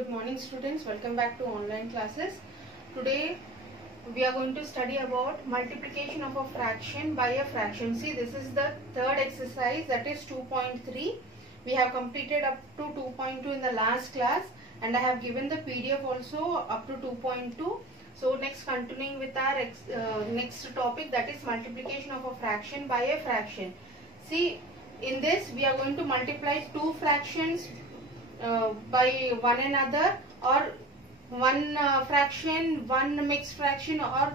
Good morning students, welcome back to online classes. Today we are going to study about multiplication of a fraction by a fraction. See, this is the third exercise, that is 2.3. We have completed up to 2.2 in the last class and I have given the PDF also up to 2.2. So next, continuing with our next topic, that is multiplication of a fraction by a fraction. See, in this we are going to multiply two fractions by one another, or one fraction, one mixed fraction, or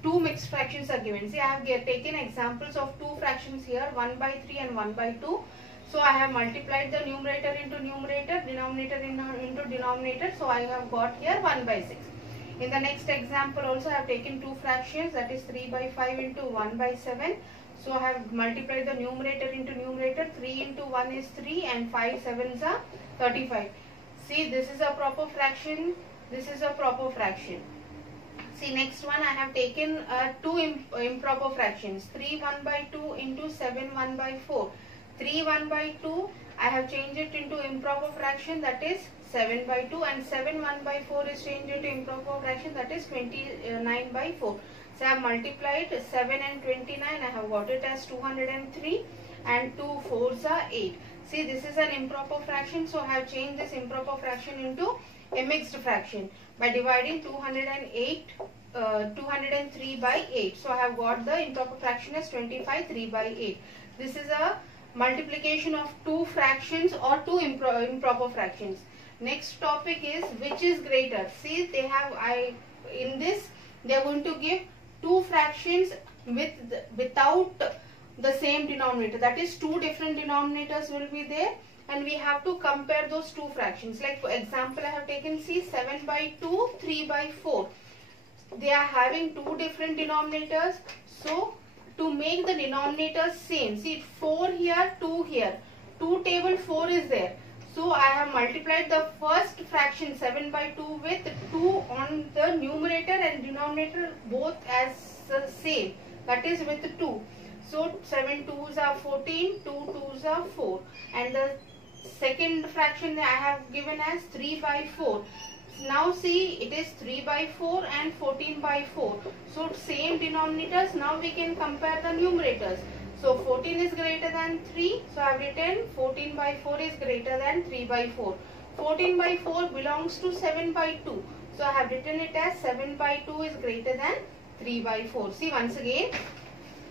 two mixed fractions are given. See, I have taken examples of two fractions here, 1 by 3 and 1 by 2. So I have multiplied the numerator into numerator, denominator into denominator. So I have got here 1 by 6. In the next example also I have taken two fractions, that is 3 by 5 into 1 by 7. So I have multiplied the numerator into numerator. 3 into 1 is 3 and 5 sevens are 35. See, this is a proper fraction, this is a proper fraction. See, next one I have taken two improper fractions. 3 1 by 2 into 7 1 by 4. 3 1 by 2 I have changed it into improper fraction, that is 7 by 2, and 7 1 by 4 is changed into improper fraction, that is 29 by 4. So I have multiplied 7 and 29, I have got it as 203, and 2 4s are 8. See, this is an improper fraction, so I have changed this improper fraction into a mixed fraction by dividing 203 by 8. So I have got the improper fraction as 25 3 by 8. This is a multiplication of two fractions or two improper fractions. Next topic is which is greater. See, they have in this they are going to give two fractions without the same denominator, that is two different denominators will be there, and we have to compare those two fractions. Like for example, I have taken, see, 7 by 2, 3 by 4. They are having two different denominators. So to make the denominators same, see, 4 here, 2 here, 2 table 4 is there. So I have multiplied the first fraction 7 by 2 with 2 on the numerator and denominator both as same, that is with 2. So 7 2s are 14, 2 2s are 4, and the second fraction I have given as 3 by 4. Now see, it is 3 by 4 and 14 by 4. So same denominators, now we can compare the numerators. So 14 is greater than 3. So I have written 14 by 4 is greater than 3 by 4. 14 by 4 belongs to 7 by 2. So I have written it as 7 by 2 is greater than 3 by 4. See, once again,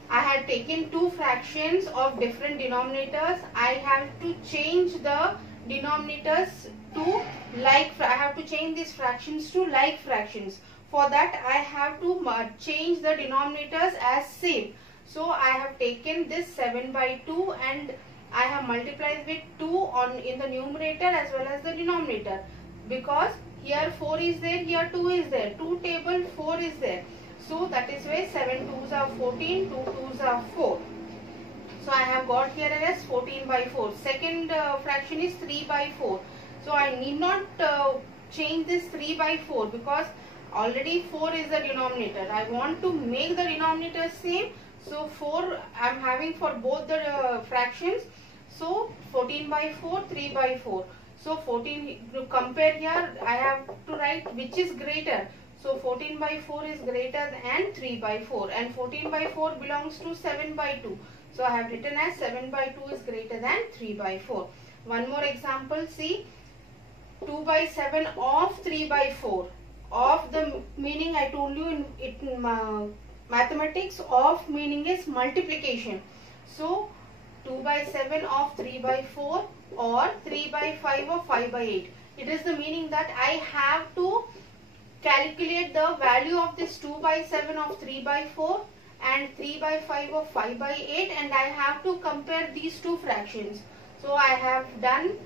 I had taken two fractions of different denominators. I have to change the denominators to like. I have to change these fractions to like fractions. For that, I have to change the denominators as same. So I have taken this 7 by 2 and I have multiplied with 2 in the numerator as well as the denominator, because here 4 is there, here 2 is there, 2 table 4 is there. So that is why 7 2s are 14, 2 2s are 4. So I have got here as 14 by 4. Second fraction is 3 by 4. So I need not change this 3 by 4 because already 4 is the denominator. I want to make the denominator same. So 4 I am having for both the fractions. So 14 by 4, 3 by 4. So 14, to compare here, I have to write which is greater. So 14 by 4 is greater than 3 by 4, and 14 by 4 belongs to 7 by 2. So I have written as 7 by 2 is greater than 3 by 4. One more example, see, 2 by 7 of 3 by 4. Of the meaning I told you in mathematics, of meaning is multiplication. So 2 by 7 of 3 by 4 or 3 by 5 or 5 by 8. It is the meaning that I have to calculate the value of this 2 by 7 of 3 by 4 and 3 by 5 of 5 by 8, and I have to compare these two fractions. So I have done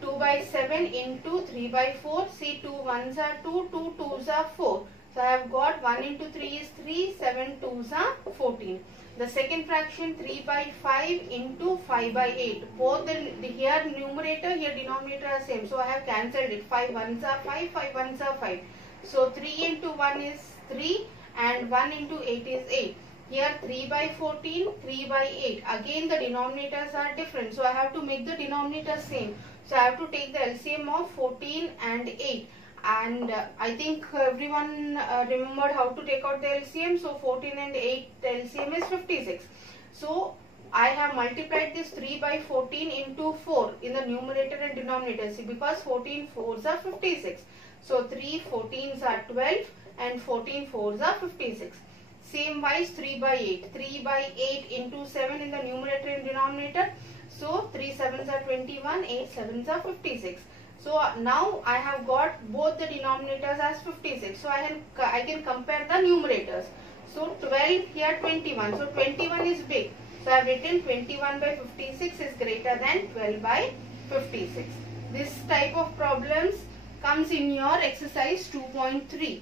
2 by 7 into 3 by 4. See, 2 1s are 2, 2 2s are 4. So I have got 1 into 3 is 3, 7 2s are 14. The second fraction 3 by 5 into 5 by 8. Both the here numerator, here denominator are same. So I have cancelled it. 5 1s are 5, 5 1s are 5. So 3 into 1 is 3 and 1 into 8 is 8. Here 3 by 14, 3 by 8. Again the denominators are different. So I have to make the denominator same. So I have to take the LCM of 14 and 8. And I think everyone remembered how to take out the LCM. So 14 and 8, the LCM is 56. So I have multiplied this 3 by 14 into 4 in the numerator and denominator. See, because 14 4s are 56. So 3 14s are 12 and 14 4s are 56. Same wise 3 by 8. 3 by 8 into 7 in the numerator and denominator. So 3 7s are 21, 8 7s are 56. So now I have got both the denominators as 56. So I can compare the numerators. So 12 here 21. So 21 is big. So I have written 21 by 56 is greater than 12 by 56. This type of problems comes in your exercise 2.3.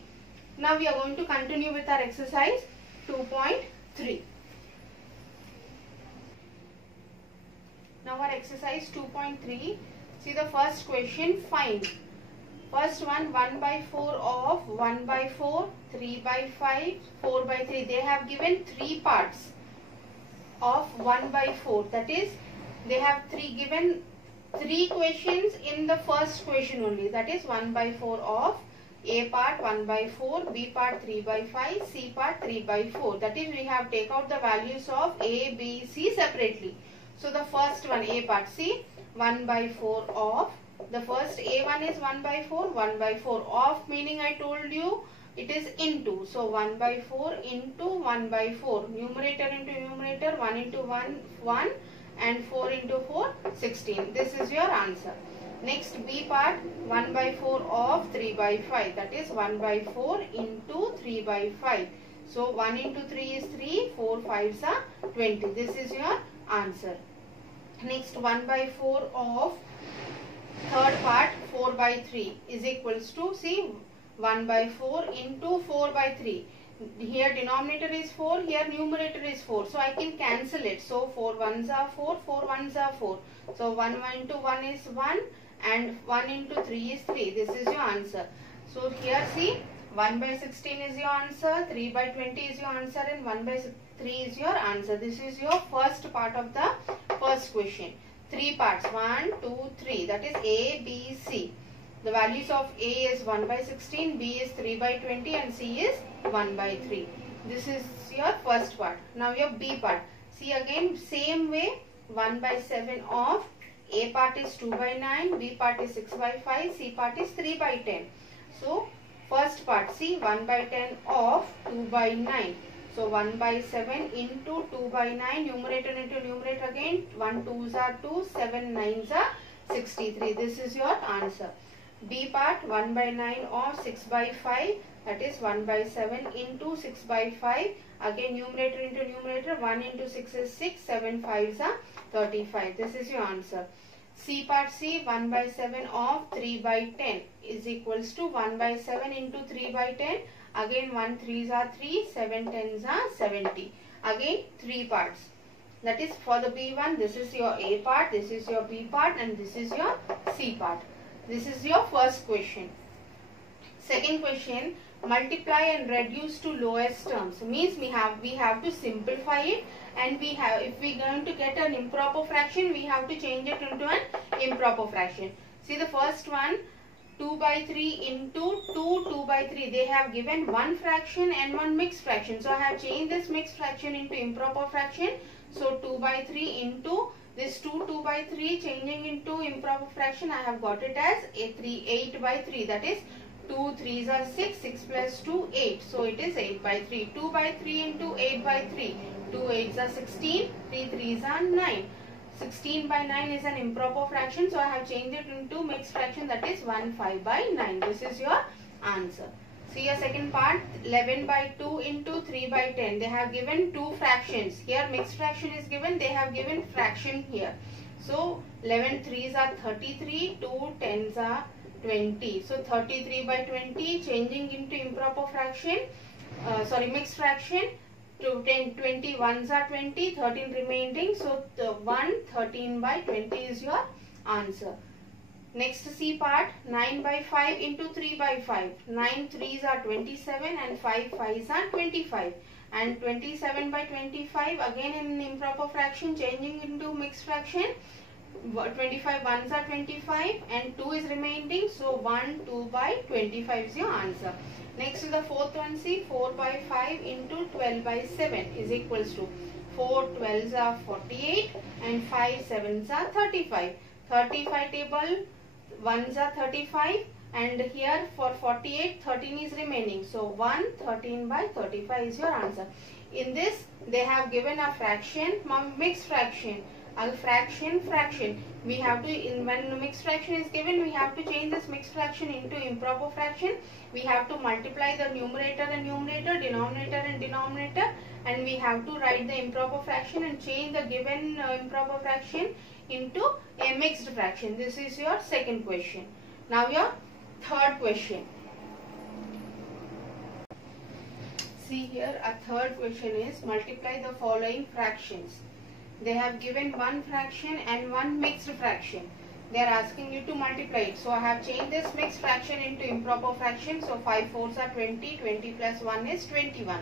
Now we are going to continue with our exercise 2.3. Now our exercise 2.3. See the first question, find. First one, 1 by 4 of 1 by 4, 3 by 5, 4 by 3. They have given 3 parts of 1 by 4. That is, they have given 3 questions in the first question only. That is 1 by 4 of A part 1 by 4, B part 3 by 5, C part 3 by 4. That is, we have take out the values of A, B, C separately. So the first one, A part, see, 1 by 4 of, the first A1 is 1 by 4, 1 by 4 of, meaning I told you it is into. So 1 by 4 into 1 by 4. Numerator into numerator, 1 into 1, 1 and 4 into 4, 16. This is your answer. Next B part, 1 by 4 of 3 by 5. That is 1 by 4 into 3 by 5. So 1 into 3 is 3, 4 5s are 20. This is your answer. Next 1 by 4 of third part 4 by 3 is equals to, see, 1 by 4 into 4 by 3. Here denominator is 4, here numerator is 4. So I can cancel it. So 4 1s are 4, 4 1s are 4. So 1 into 1 is 1 and 1 into 3 is 3. This is your answer. So here see, 1 by 16 is your answer, 3 by 20 is your answer and 1 by 3 is your answer. This is your first part of the first question. 3 parts, 1, 2, 3. That is A, B, C. The values of A is 1 by 16, B is 3 by 20 and C is 1 by 3. This is your first part. Now your B part. See again, same way, 1 by 7 of A part is 2 by 9, B part is 6 by 5, C part is 3 by 10. So first part, see, 1 by 10 of 2 by 9. So 1 by 7 into 2 by 9, numerator into numerator again, 1 2s are 2, 7 9s are 63. This is your answer. B part, 1 by 9 of 6 by 5, that is 1 by 7 into 6 by 5. Again numerator into numerator, 1 into 6 is 6, 7 5s are 35. This is your answer. C part, C, 1 by 7 of 3 by 10 is equals to 1 by 7 into 3 by 10. Again 1 3s are 3, 7 10s are 70. Again 3 parts. That is for the B1, this is your A part, this is your B part and this is your C part. This is your first question. Second question, multiply and reduce to lowest terms. Means we have to simplify it, and if we are going to get an improper fraction, we have to change it into an improper fraction. See the first one, 2 by 3 into 2 by 3. They have given one fraction and one mixed fraction. So I have changed this mixed fraction into improper fraction. So 2 by 3 into this 2 by 3 changing into improper fraction. I have got it as 8 by 3. That is 2 3s are 6, 6 plus 2 8. So it is 8 by 3. 2 by 3 into 8 by 3. 2 8s are 16, 3 3s are 9. 16 by 9 is an improper fraction. So I have changed it into mixed fraction, that is 1 5 by 9. This is your answer. See your second part, 11 by 2 into 3 by 10. They have given two fractions. Here mixed fraction is given. They have given fraction here. So 11 3s are 33, 2 10s are 20. So 33 by 20 changing into improper fraction, mixed fraction. 10 20 1s are 20, 13 remaining. So the 1 13 by 20 is your answer. Next C part, 9 by 5 into 3 by 5. 9 3s are 27 and 5 5s are 25. And 27 by 25 again in improper fraction changing into mixed fraction. 25 ones are 25 and 2 is remaining. So 1, 2 by 25 is your answer. Next is the fourth one. See, 4 by 5 into 12 by 7 is equals to 4 12s are 48 and 5 7s are 35. 35 table, ones are 35 and here for 48 13 is remaining. So 1 13 by 35 is your answer. In this they have given a fraction, mixed fraction. A fraction. We have to, when mixed fraction is given, we have to change this mixed fraction into improper fraction. We have to multiply the numerator and numerator, denominator and denominator, and we have to write the improper fraction and change the given improper fraction into a mixed fraction. This is your second question. Now your third question. See here, a third question is multiply the following fractions. They have given one fraction and one mixed fraction. They are asking you to multiply it. So I have changed this mixed fraction into improper fraction. So 5 4s are 20. 20 plus 1 is 21.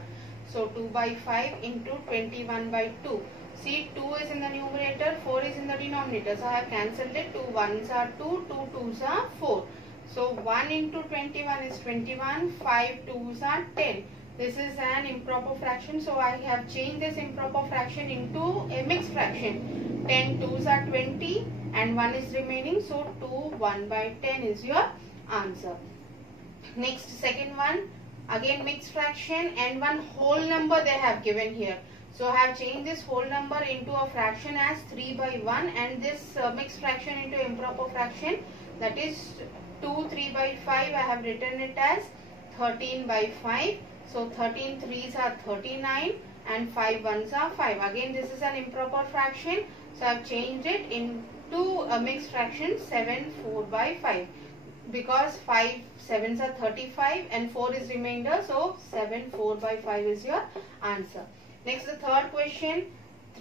So 2 by 5 into 21 by 2. See, 2 is in the numerator, 4 is in the denominator. So I have cancelled it. 2 1s are 2, 2 2s are 4. So 1 into 21 is 21, 5 2s are 10. This is an improper fraction, so I have changed this improper fraction into a mixed fraction. 10 2s are 20 and 1 is remaining, so 2 1 by 10 is your answer. Next, second one, again mixed fraction and one whole number they have given here. So I have changed this whole number into a fraction as 3 by 1 and this mixed fraction into improper fraction, that is 2 3 by 5. I have written it as 13 by 5. So 13 3s are 39 and 5 1s are 5. Again this is an improper fraction. So I have changed it into a mixed fraction 7 4 by 5. Because 5 7s are 35 and 4 is remainder. So 7 4 by 5 is your answer. Next, the third question,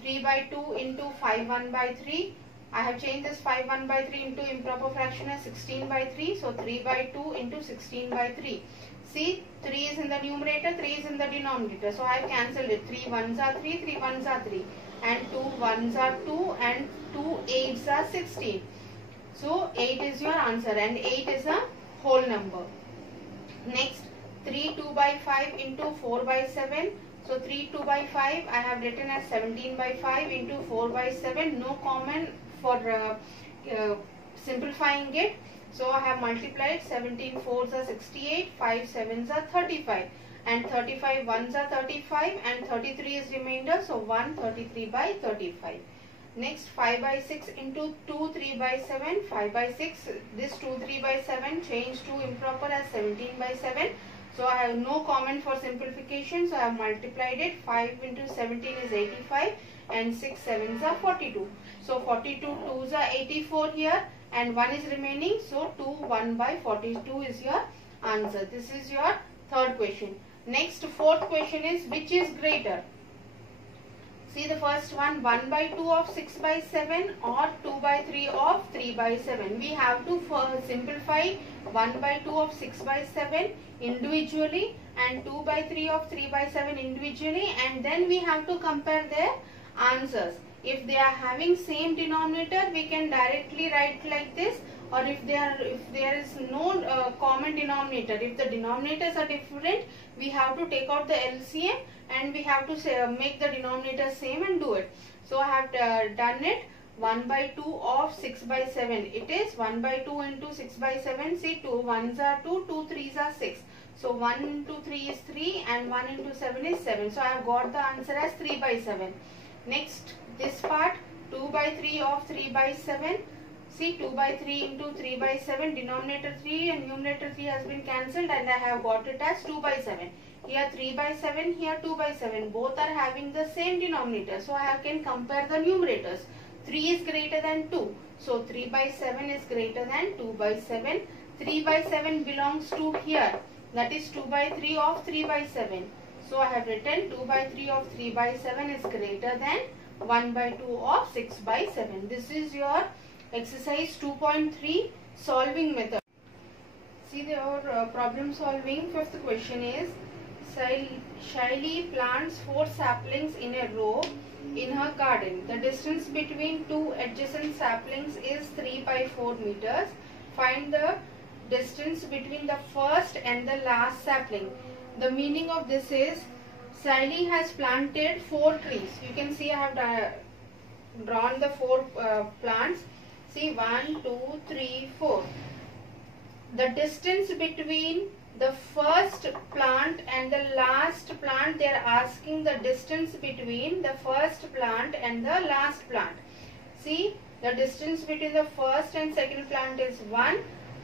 3 by 2 into 5 1 by 3. I have changed this 5 1 by 3 into improper fraction as 16 by 3. So 3 by 2 into 16 by 3. See, 3 is in the numerator, 3 is in the denominator. So I have cancelled it. 3 1s are 3, 3 1s are 3. And 2 1s are 2 and 2 8s are 16. So 8 is your answer and 8 is a whole number. Next, 3 2 by 5 into 4 by 7. So 3 2 by 5 I have written as 17 by 5 into 4 by 7. No common for simplifying it. So I have multiplied 17 4s are 68, 5 7s are 35 and 35 1s are 35 and 33 is remainder. So 1 33 by 35. Next, 5 by 6 into 2 3 by 7. 5 by 6, this 2 3 by 7 changed to improper as 17 by 7. So I have no common for simplification. So I have multiplied it. 5 into 17 is 85 and 6 7s are 42. So 42 2s are 84 here and 1 is remaining. So 2 1 by 42 is your answer. This is your third question. Next, fourth question is which is greater? See the first one, 1 by 2 of 6 by 7 or 2 by 3 of 3 by 7. We have to simplify 1 by 2 of 6 by 7 individually and 2 by 3 of 3 by 7 individually, and then we have to compare their answers. If they are having same denominator, we can directly write like this, or if there is no common denominator, if the denominators are different, we have to take out the LCM and we have to make the denominator same and do it. So I have done it. 1 by 2 of 6 by 7. It is 1 by 2 into 6 by 7. See, 2 1s are 2, 2 3s are 6. So 1 into 3 is 3 and 1 into 7 is 7. So I have got the answer as 3 by 7. Next, this part, 2 by 3 of 3 by 7. See, 2 by 3 into 3 by 7, denominator 3 and numerator 3 has been cancelled and I have got it as 2 by 7. Here 3 by 7, here 2 by 7. Both are having the same denominator. So I can compare the numerators. 3 is greater than 2. So 3 by 7 is greater than 2 by 7. 3 by 7 belongs to here. That is 2 by 3 of 3 by 7. So I have written 2 by 3 of 3 by 7 is greater than 1 by 2 of 6 by 7. This is your exercise 2.3 solving method. See your problem solving. Fifth question is Shaili plants 4 saplings in a row in her garden. The distance between two adjacent saplings is 3 by 4 meters. Find the distance between the first and the last sapling. The meaning of this is Shaili has planted 4 trees. You can see I have drawn the 4 plants. See 1, 2, 3, 4. The distance between the first plant and the last plant, they are asking the distance between the first plant and the last plant. See, the distance between the first and second plant is 1.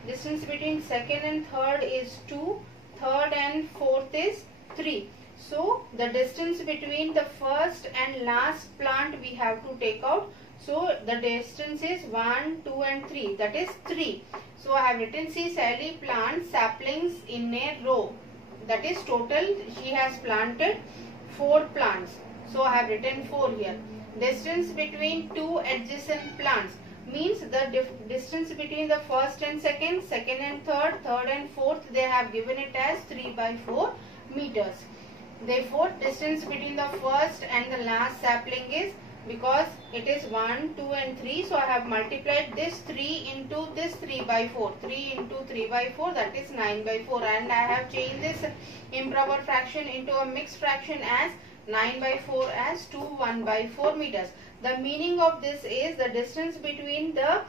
Distance between second and third is 2. Third and fourth is 3. So, the distance between the first and last plant we have to take out. So, the distance is 1, 2 and 3. That is 3. So, I have written, see, Shaili plants saplings in a row. That is total, she has planted 4 plants. So, I have written 4 here. Distance between 2 adjacent plants means the distance between the first and second, second and third, third and fourth, they have given it as 3 by 4 meters. Therefore, distance between the first and the last sapling is, because it is 1, 2 and 3, so I have multiplied this 3 into this 3 by 4. 3 into 3 by 4, that is 9 by 4, and I have changed this improper fraction into a mixed fraction as 9 by 4 as 2 1 by 4 meters. The meaning of this is the distance between the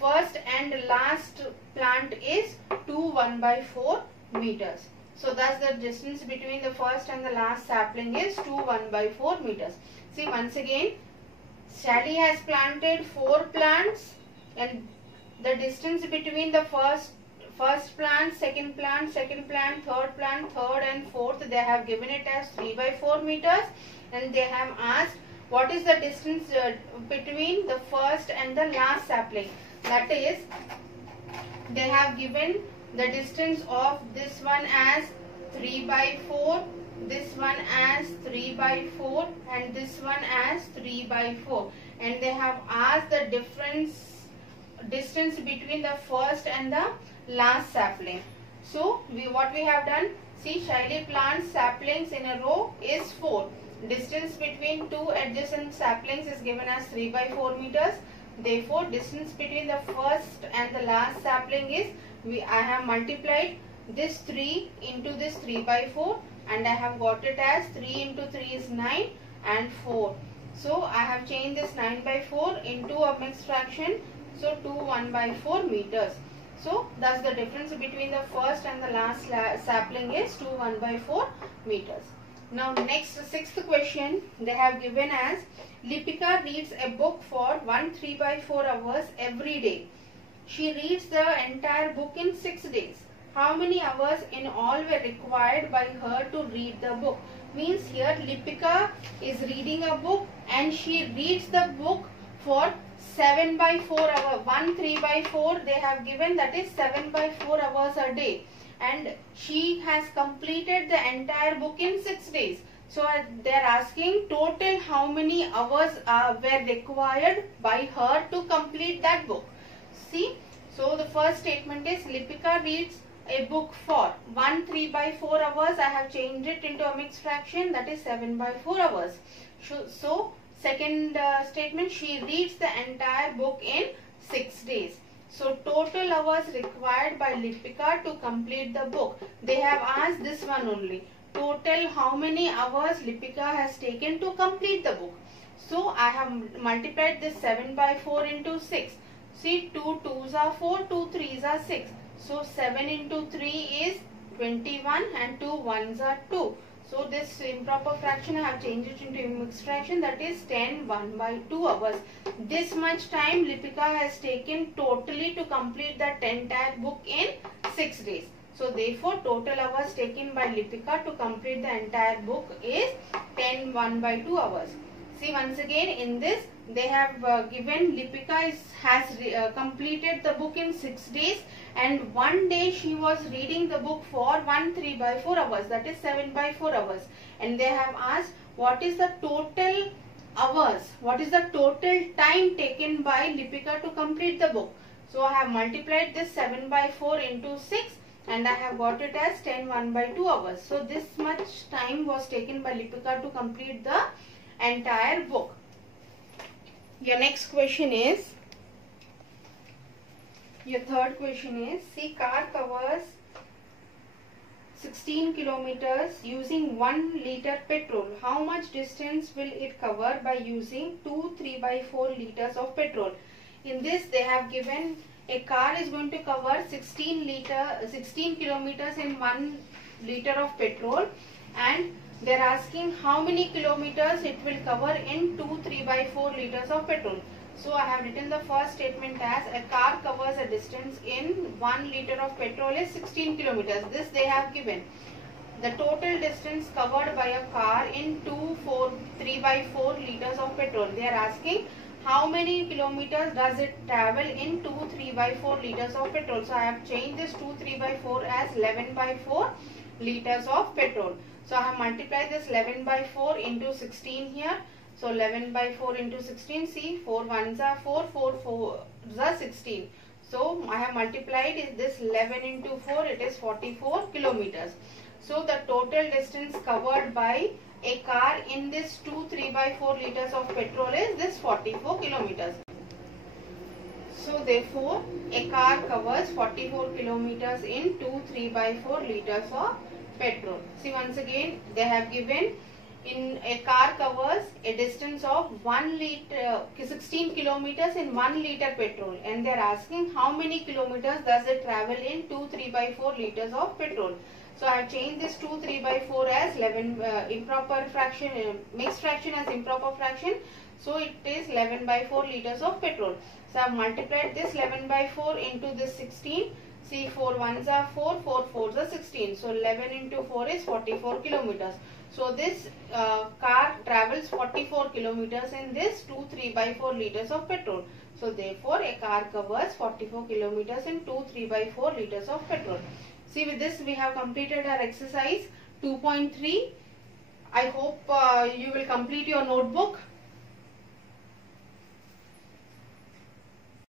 first and last plant is 2 1 by 4 meters. So thus the distance between the first and the last sapling is 2 1 by 4 meters. See, once again, Shaili has planted 4 plants, and the distance between the first plant, second plant, third plant, third and fourth, they have given it as 3 by 4 meters, and they have asked what is the distance between the first and the last sapling. That is, they have given the distance of this one as 3 by 4, this one as 3 by 4 and this one as 3 by 4, and they have asked the distance between the first and the last sapling. So what we have done, see, Shaili plants saplings in a row is 4. Distance between 2 adjacent saplings is given as 3 by 4 meters. Therefore, distance between the first and the last sapling is, I have multiplied this 3 into this 3 by 4, and I have got it as 3 into 3 is 9 and 4. So, I have changed this 9 by 4 into a mixed fraction. So, 2 1 by 4 meters. So, thus the difference between the first and the last sapling is 2 1 by 4 meters. Now, next 6th question they have given as, Lipika reads a book for 1 3 by 4 hours every day. She reads the entire book in 6 days. How many hours in all were required by her to read the book? Means here Lipika is reading a book and she reads the book for 7 by 4 hours. 1 3 by 4 they have given, that is 7 by 4 hours a day. And she has completed the entire book in 6 days. So they are asking total how many hours were required by her to complete that book. See, so the first statement is Lipika reads a book for 1 3 by 4 hours. I have changed it into a mixed fraction, that is 7 by 4 hours. So second statement, she reads the entire book in 6 days. So total hours required by Lipika to complete the book. They have asked this one only. Total how many hours Lipika has taken to complete the book. So I have multiplied this 7 by 4 into 6. See, 2 2s are 4, 2 3s are 6. So 7 into 3 is 21 and 2 1s are 2. So this improper fraction I have changed it into a mixed fraction, that is 10 1 by 2 hours. This much time Lipika has taken totally to complete that entire book in 6 days. So therefore total hours taken by Lipika to complete the entire book is 10 1 by 2 hours. See, once again in this they have given Lipika has completed the book in 6 days, and one day she was reading the book for 1 3 by 4 hours, that is 7 by 4 hours, and they have asked what is the total hours, what is the total time taken by Lipika to complete the book. So I have multiplied this 7 by 4 into 6 and I have got it as 10 1/2 hours. So this much time was taken by Lipika to complete the entire book. Your next question is, your third question is, see, car covers 16 kilometers using 1 liter petrol. How much distance will it cover by using 2 3/4 liters of petrol? In this they have given a car is going to cover 16 kilometers in 1 liter of petrol, and they are asking how many kilometers it will cover in 2 3/4 liters of petrol. So I have written the first statement as a car covers a distance in 1 liter of petrol is 16 kilometers. This they have given. The total distance covered by a car in 3/4 liters of petrol. They are asking how many kilometers does it travel in 2 3/4 liters of petrol. So I have changed this 2 3/4 as 11/4 liters of petrol. So I have multiplied this 11/4 into 16 here. So 11/4 into 16, see, 4 ones are 4, 4 4s are 16. So I have multiplied this 11 into 4, it is 44 kilometers. So the total distance covered by a car in this 2 3/4 liters of petrol is this 44 kilometers. So therefore a car covers 44 kilometers in 2 3/4 liters of petrol. See, once again they have given, in a car covers a distance of 1 liter 16 kilometers in 1 liter petrol, and they are asking how many kilometers does it travel in 2 3/4 liters of petrol. So I have changed this 2 3/4 as 11 improper fraction, mixed fraction as improper fraction. So it is 11/4 liters of petrol. So I have multiplied this 11/4 into this 16. See, 4 ones are 4, 4 4s are 16. So 11 into 4 is 44 kilometers. So this car travels 44 kilometers in this 2 3/4 liters of petrol. So therefore a car covers 44 kilometers in 2 3/4 liters of petrol. See, with this we have completed our exercise 2.3. I hope you will complete your notebook.